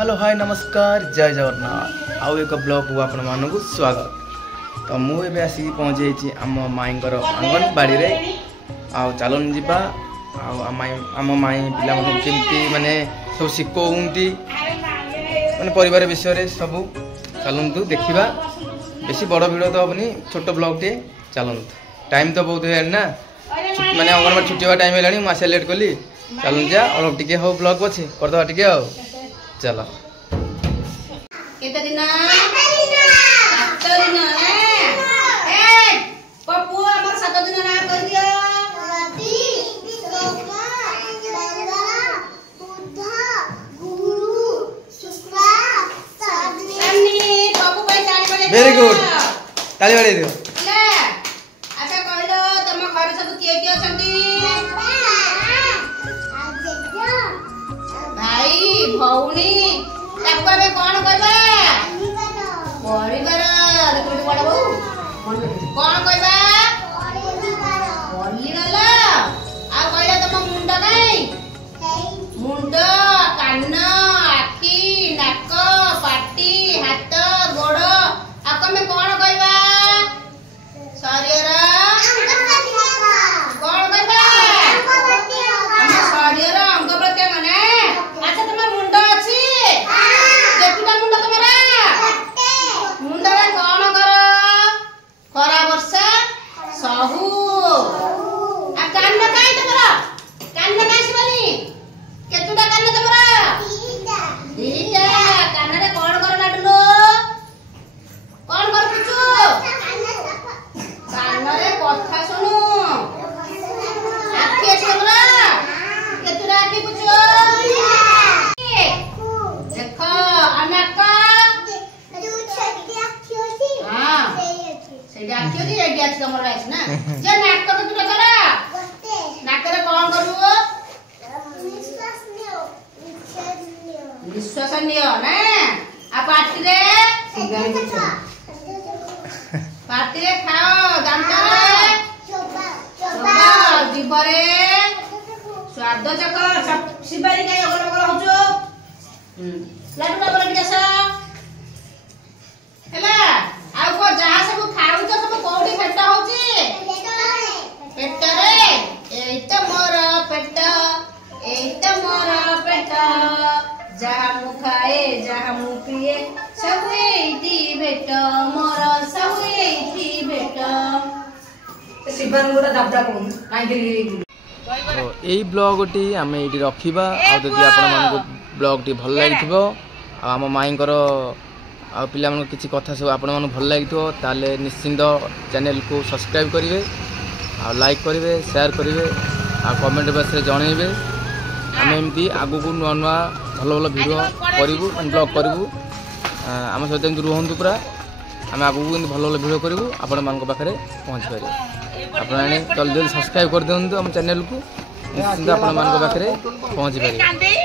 Hello hi नमस्कार जय जगन्नाथ आउ एक ब्लॉग को आपण मानक स्वागत। तो मुझे आसिक पहुँची आम माईंकर आंगनबाड़ी रे आउ चलन जीवा आम माई पिला केमती माने सब शिखौती माने परिवार विषय सब चलतु देखा। बेसी बड़ भिड़ तो हेनी छोट ब्लॉग टे चलतु। टाइम तो बहुत है ना माने अंगनबाड़ी छुट्टी हुआ टाइम है मुझे लेट कली चलू जा अलग टी हो ब्लॉग अच्छे करदे टे आ चलो वेरी गुड ताली बाड़ी दियो। अच्छा कहलो तुम घर सब किए किए छंती भाई भौणी ताको बे कोन कहबा परिवार देखो बड़ बहू कोन कहबा परिवार आ कहलो तुम मुंड काई मुंड कान आखी नाक पाटी हाथ गोड़ आ कमे कोन कहबा शरीर कोन कहबा हम शरीर अंग प्रत्यंग ने। अच्छा तुम मुंड अछि केतुटा मुंड तमरा मुंड रे कोन कर खरा वर्षा सहु आ कान काई तमरा कान काई सिबनी केतुटा कान तमरा दीटा कान रे कोन कर लाडलो कोन कर पुचू कान रे कथा सुनु आखी अछि तमरा केतुटा आखी पुचू देखो अनाक हां सेडी आखी अछि एडी अछि तमरा अछि ना जे नाक केतुटा करा नाक रे कोन करू विश्वास नियो ना आ पाटी रे पाटी रे खाओ दांत रे चोबा जीभ रे स्वाद चकर सिबारी काय अगल बगल होचो लाडू डबल गिलास हैला आ को जहा सब खाउ तो सब कोठी पेट होची पेट रे एइटा मोर पेट एइटा मोर पेट जहा मु खाए जहा मु पिए सब एइटी भेट मोर सब एइटी भेट शिवन गोटा दाबदा कोन काई तो यही ब्लॉगटी आम ये रखा आदि आपण ब्लॉगटी भल लगी आम माईंकर आ पिला किसी कथा सब आपण मन भल लगी ताले निश्चिंत चैनल को सब्सक्राइब करेंगे आ लाइक करेंगे शेयर करेंगे आ कमेंट बॉक्स रे जणेबे। आम एमती आगु को नुआ नुआ भल भल वीडियो करूँ ब्लॉग करूँ आम सहित एमती रुहतु पूरा आम आगू भल भल वीडियो करूँ आपण मान पाखे पहुँच पारे। आप जल्दी जल्दी सब्सक्राइब कर दिखाँ आम चैनल को निश्चिंत आपण मान पाखे पहुँची पारे।